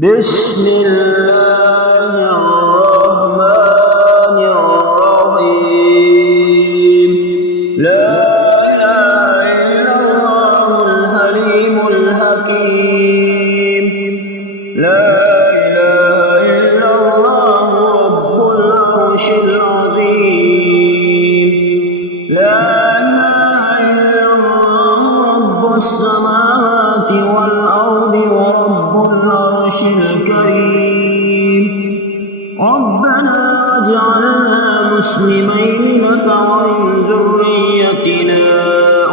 بسم الله الرحمن الرحيم. لا إله إلا الله الحليم الحكيم. لا إله إلا الله رب العرش العظيم. لا إله إلا الله رب السماوات والأرض ورب العرش الكريم. ربنا واجعلنا مسلمين لك ومن ذريتنا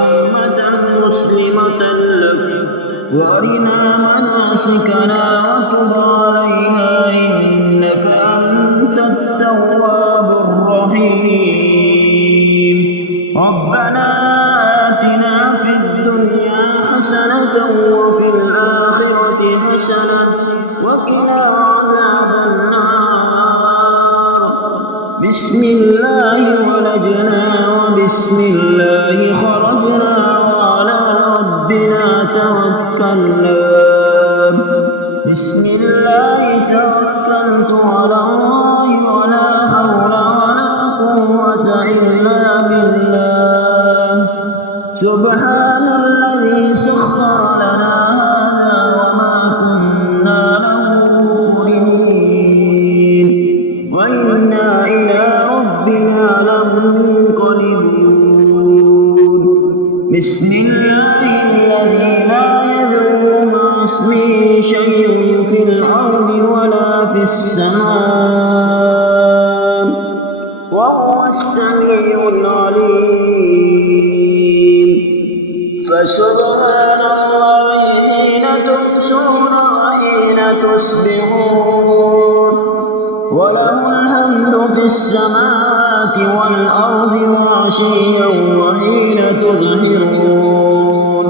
أمة مسلمة لك وأرنا مناسكنا وتب علينا إنك أنت التواب الرحيم. ربنا آتنا في الدنيا حسنة وفي الآخرة حسنة وقنا عذاب النار. بسم الله ولجنا وبسم الله خرجنا وعلى ربنا توكلنا. بسم الله توكلت على الله ولا حول ولا قوة إلا بالله. سبحان الذي سخر لنا هذا وما كنا له مقرنين وإنا إلى ربنا لمنقلبون. بسم الله الذي لا يضر مع اسمه شيء في الأرض ولا في السماء وهو السميع العليم. فسبحان الله حين تمسون وحين تصبحون وله الحمد في السماوات والأرض وعشيا وحين تظهرون.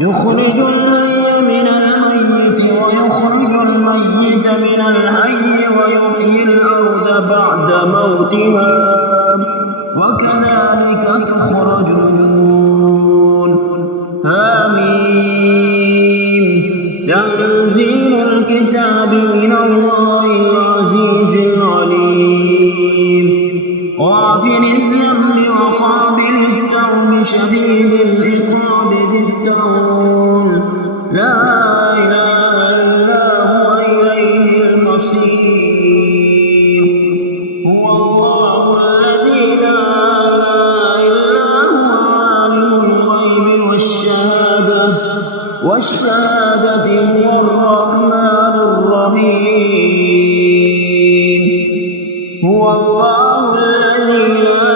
يخرج الحي من الميت ويخرج الميت من الحي ويحيي الأرض بعد موتها وكذلك تخرجون. آمين. تنزيل الكتاب من الله العزيز العليم. غافر الذنب وقابل التوب شديد العقاب ذي الطول. لا إله إلا هو إليه المصير. هو الله الذي لا إله إلا هو عالم الغيب والشهادة هو الرحمن الرحيم. هو الله الذي لا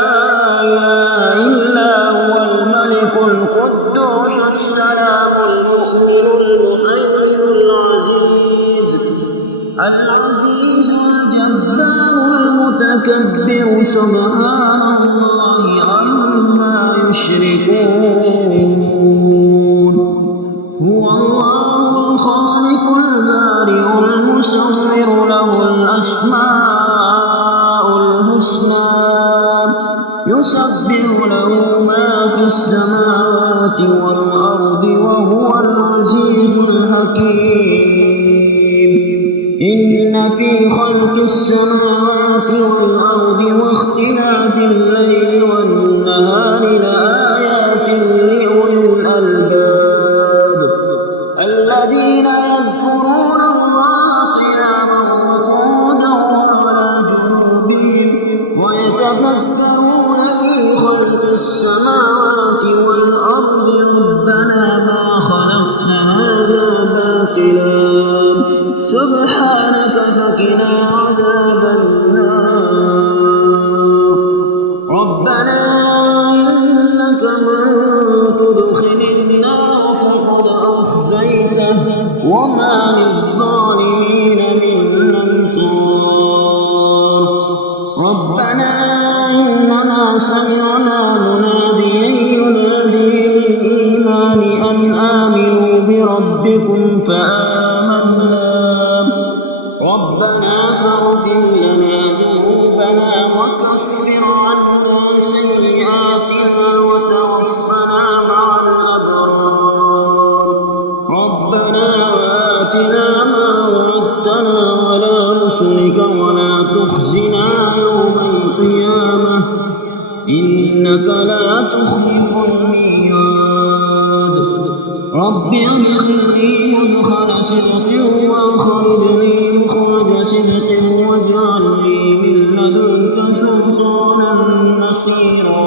إله إلا هو الملك القدوس السلام المؤمن المهيمن العزيز الجبار المتكبر. سبحان الله عما يشركون. هو الله الخالق البارئ المصور له الأسماء الحسنى. يسبح له ما في السماوات والأرض وهو العزيز الحكيم. إن في خلق السماوات والأرض واختلاف الليل والنهار لآيات لأولي الألباب الذين يذكرون الله قياما وقعودا وعلى جنوبهم ويتفكرون في خلق السماوات والأرض ربنا ما خلقت هذا باطلا سبحانك فقنا عذاب النار. ربنا إنك من تدخل النار فقد أخزيته وما للظالمين من أنصار. ربنا إننا سمعنا مناديا ينادي للإيمان أن آمنوا بربكم فآمنا. ربنا فاغفر لنا ذنوبنا وكفر عنا سيئاتنا وتوفنا مع الأبرار. ربنا آتنا ما وعدتنا وأخرجني مخرج صدق واجعل لي من لدنك سلطانا نصيرا.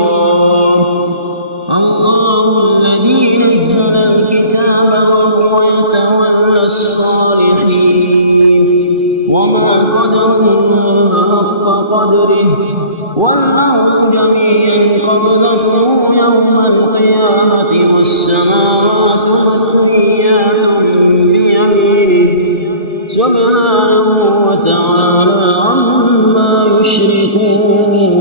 الله الذي نزل الكتاب وهو يتولى الصالحين وما قدروا الله حق قدره والأرض جميعا قبضته يوم القيامة والسماوات مطويات بيمينه سبحانه وتعالى عما يشركون.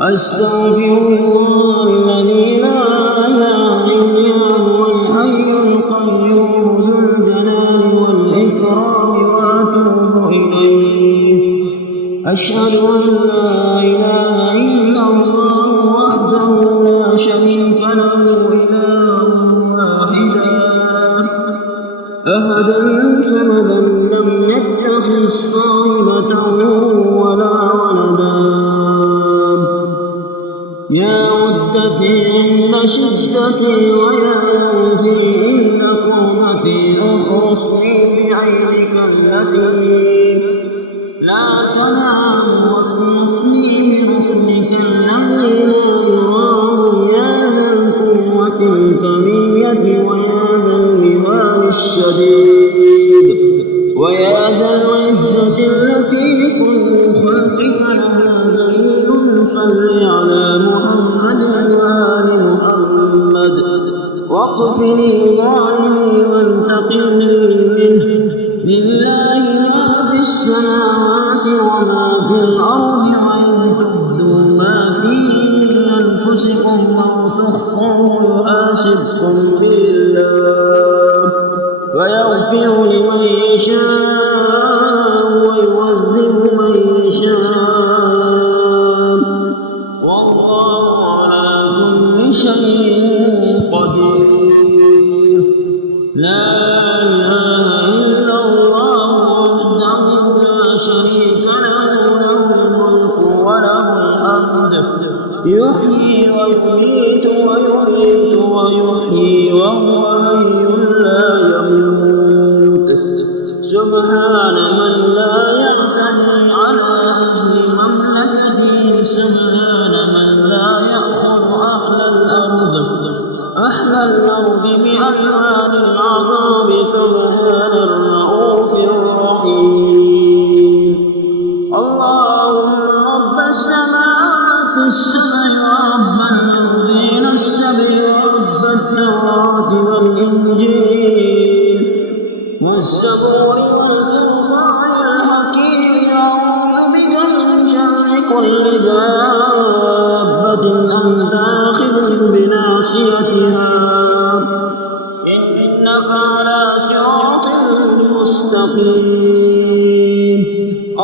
أستغفر الله الذي لا إله إلا هو الحي القيوم ذو الجلال والإكرام وأتوب إليه. أشهد أن لا إله إلا الله وحده لا شريك له إلها واحدا أحدا صمدا لم يتخذ صاحبة ولا ولدا. يا مدتي عند شدتي ويا في عند قومتي أحرسني بعينك التي لا تنام واطمسني بركنك الذي لا يرام. يا ذا القوة الكمية ويا ذا الجمال الشديد ويا ذا العزة التي كل خلقك لها ذليل. صل على محمد وآل محمد واغفر ظالمي وانتقم لي منه. لله ما في السماوات وما في الأرض وإن تبدوا ما في أنفسكم أو تخفوه يحاسبكم به الله فيغفر لمن يشاء ويعذب من يشاء والله على كل شيء قدير. لا إله إلا الله وحده لا شريك له الملك وله الحمد يحيي ويميت ويميت ويحيي وهو حي لا يموت. سبحان من لا يعتدي على أهل مملكته. سبحان من لا يأخذ أهل الأرض بألوان العذاب. سبحان الرؤوف الرحيم. اللهم رب السماوات السبع ورب الأرضين السبع ورب التوراة والإنجيل والزبور والفرقان الحكيم. أعوذ بك من شر كل دابة أنت آخذ بناصيتها إنك على صراط مستقيم.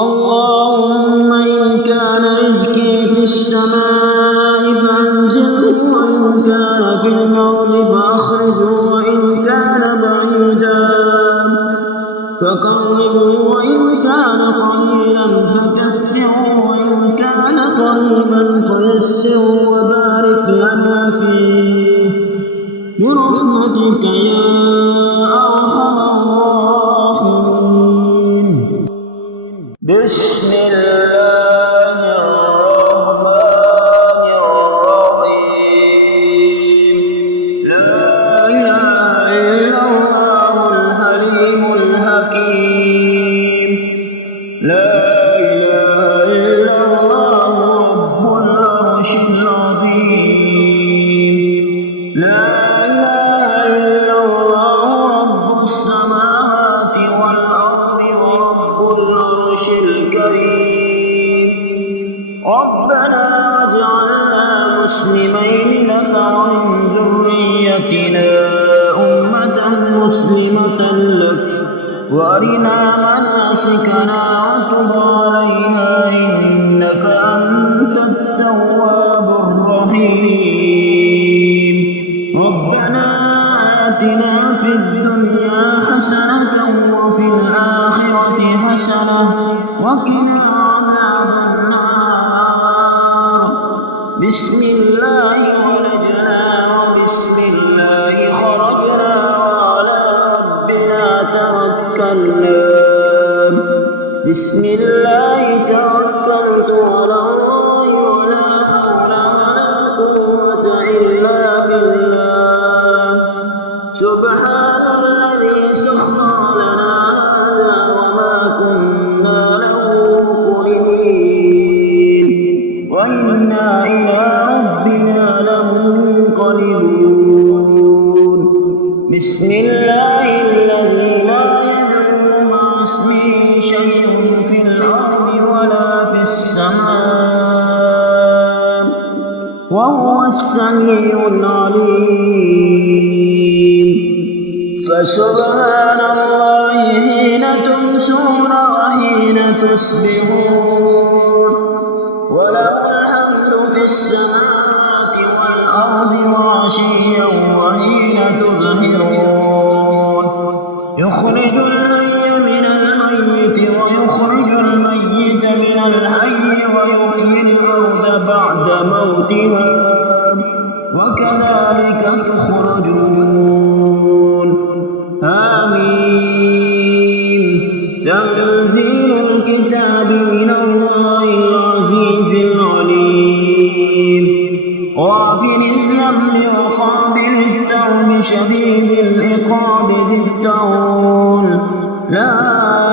اللهم إن كان رزقي في السماء فأنزله وإن كان في الأرض فأخرجه وإن كان بعيدا فقربه وإن كان قليلا فكفره وإن كان قريبا فيسره وبارك لنا فيه برحمتك يا أرحم الراحمين. بسم الله الرحمن الرحيم. لا إله إلا الله الحليم الحكيم. لا إله إلا الله رب العرش العظيم. لا إله إلا الله رب السماوات والأرض ورب العرش الكريم. ربنا اجعلنا مسلمين لك ومن ذريتنا أمة مسلمة لك وأرنا مناسكنا وتب علينا إنك أنت التواب الرحيم. ربنا آتنا في الدنيا حسنة وفي الآخرة حسنة وقنا عذاب النار. بسم الله ولجنا وبسم الله خرجنا وعلى ربنا توكلنا الكلام بسم الله توكلت على الله ولا حول ولا قوة إلا بالله سبحان الذي سخر لنا هذا وما كنا له مقرنين وإنا إلى ربنا لمنقلبون بسم الله الذي لا يضر مع اسمه شيء في الأرض ولا في السماء وهو السميع العليم فسبحان الله حين تمسون وحين تصبحون وله الحمد في السماوات والأرض وعشيا وحين تظهرون يخرج الحي من الميت ويخرج الميت من الحي ويحيي الأرض بعد موتها وكذلك تخرجون آمين تنزيل الكتاب من الله العزيز العليم غافر الذنب وقابل التوب شديد العقاب ذي الطول لا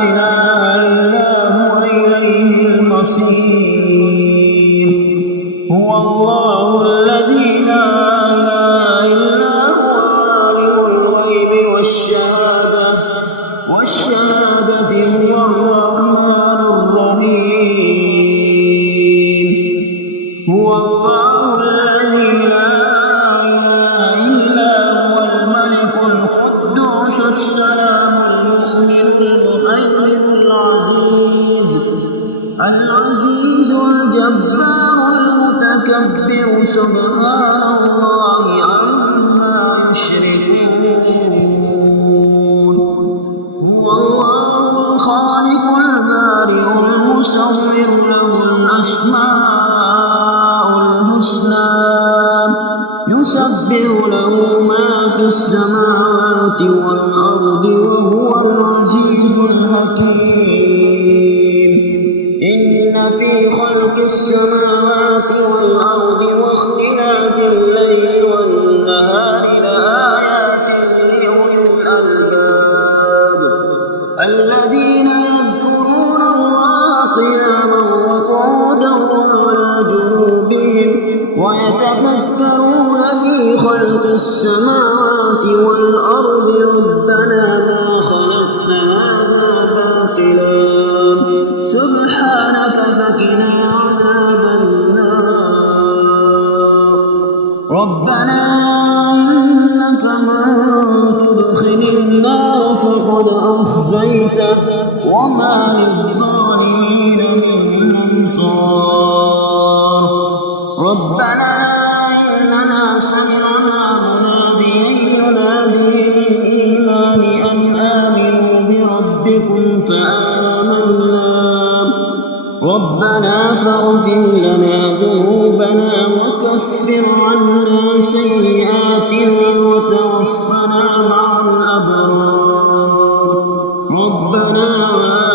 إله إلا هو إليه المصير هو الله الذي لا إله إلا هو عالم الغيب والشهادة هو الرحمن الرحيم هو الله الذي لا إله إلا هو الملك القدوس السلام المؤمن المهيمن العزيز الجبار المتكبر سبحان الله عما يشركون هو الله الخالق البارئ المصور له الأسماء الحسنى يسبح له ما في السماوات والأرض وهو العزيز الحكيم إن في خلق السماوات والأرض واختلاف الليل والنهار لآيات لأولي الألباب الذين يذكرون الله قياما وقعودا وعلى جنوبهم ويتفكرون في خلق السماوات والأرض ربنا ما خلقت هذا باطلا سبحانك فقنا عذاب النار ربنا إنك من تدخل النار فقد أخزيته وما للظالمين من أنصار ربنا إننا سمعنا مناديا ينادي للإيمان أن آمنوا بربكم فآمنا ربنا فاغفر لنا ذنوبنا وكفر عنا سيئاتنا وتوفنا مع الأبرار ربنا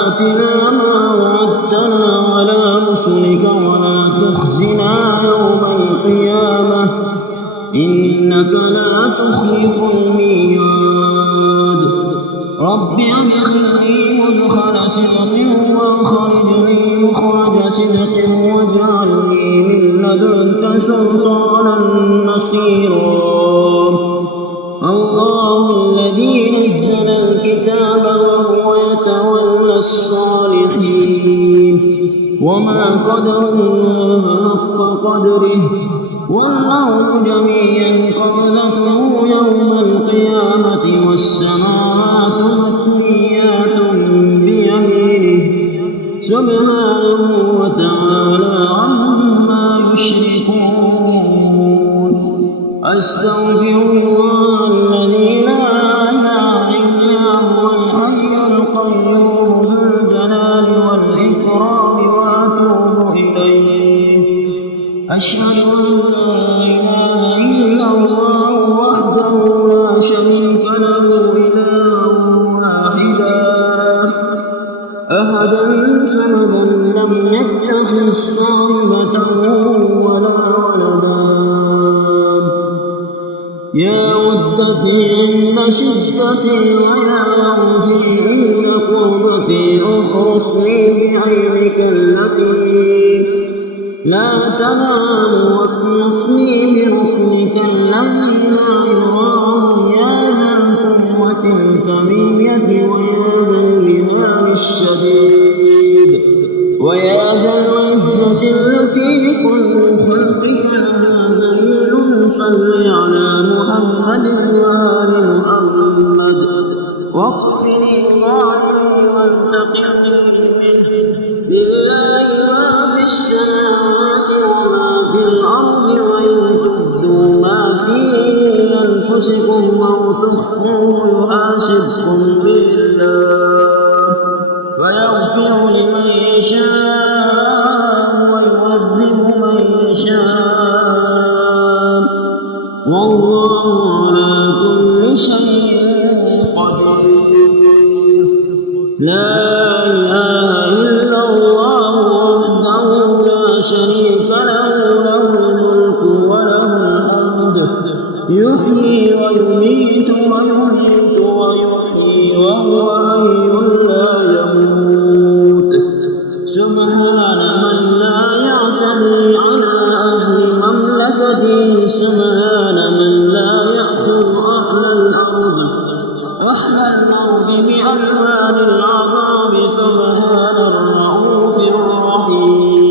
آتنا ما وعدتنا على رسلك ولا تخزنا يوم القيامة إنك لا تخلف الميعاد رب أدخلني مدخل صدق وأخرجني مخرج صدق واجعلني من لدنك سلطانا نصيرا الله الذي نزل الكتاب وهو يتولى الصالحين وما قدر الله حق قدره والأرض جميعا قبضته يوم القيامة والسماوات مطويات بيمينه سبحانه وتعالى عما يشركون أستغفر الله الذي لا إله إلا هو الحي القيوم ذو الجلال والإكرام وأتوب إليه أشهد أن لا إله إلا الله وحده لا شريك له إله واحدا أحدا صمدا لم يتخذ صاحبة ولا ولدا يا ودتي عند شدتي ويا غوثي عند قربتي احرسني بعينك التي لا تنام واكنفني بركنك الذي لا يرام يا ذا القوة الكمية ويا ذا البهام الشديد ويا ذا العزة التي كل خلقك لها ذليل صل على محمد وآل محمد واغفني ظالمي وانتقمني منه لله ما في السماوات وما في الأرض وإن تبدوا ما في أنفسكم أو تخفوه يحاسبكم به الله فيغفر لمن يشاء ويعذب من يشاء والله على كل شيء قدير لا إله إلا الله وحده لا شريك له له الملك وله الحمد يحيي ويميت ويميت ويحيي وهو حي لا يموت سبحان من لا يعتدي على أهل مملكته سبحان من لا يأخذ أهل الأرض بألوان العذاب سبحان الرؤوف الرحيم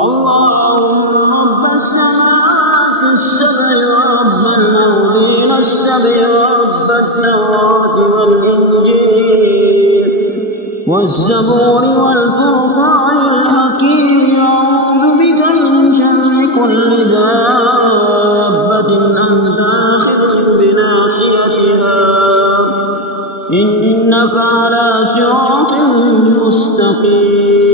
اللهم رب السماوات السبع ورب الأرضين السبع ورب التوراة والإنجيل والزبور والفرقان الحكيم أعوذ بك من شر كل دابة أنت آخذ بناصيتها إنك على صراط مستقيم